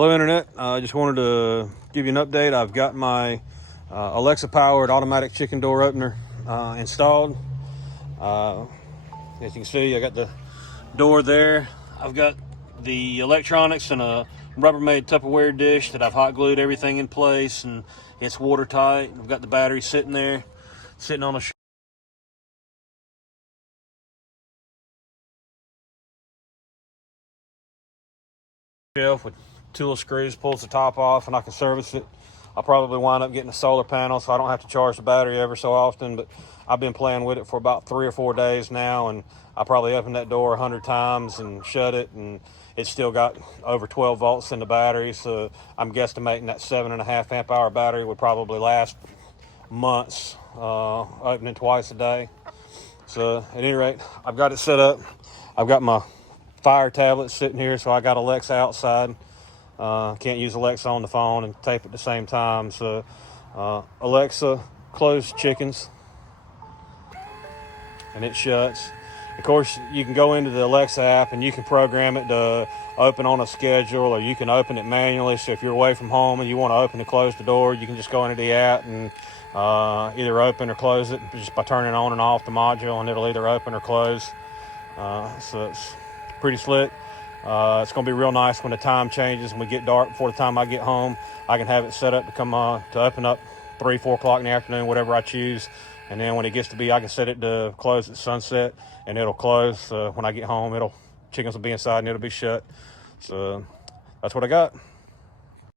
Hello, Internet. I just wanted to give you an update. I've got my Alexa-powered automatic chicken door opener installed. As you can see, I got the door there. I've got the electronics in a Rubbermaid Tupperware dish that I've hot glued everything in place, and it's watertight. I've got the battery sitting there, sitting on a shelf with two little screws, pulls the top off, and I can service it. I'll probably wind up getting a solar panel so I don't have to charge the battery ever so often, but I've been playing with it for about 3 or 4 days now, and I probably opened that door 100 times and shut it, and it's still got over 12 volts in the battery, so I'm guesstimating that 7.5 amp hour battery would probably last months, opening twice a day. So at any rate, I've got it set up. I've got my Fire tablet sitting here, so I got Alexa outside. Can't use Alexa on the phone and tape at the same time. So Alexa, close chickens, and it shuts. Of course, you can go into the Alexa app and you can program it to open on a schedule, or you can open it manually. So if you're away from home and you want to open and close the door, you can just go into the app and either open or close it just by turning on and off the module, and it'll either open or close. So it's pretty slick. It's going to be real nice when the time changes and we get dark. Before the time I get home, I can have it set up to come to open up 3-4 o'clock in the afternoon, whatever I choose. And then when it gets to be, I can set it to close at sunset, and it'll close. When I get home, chickens will be inside and it'll be shut. So that's what I got.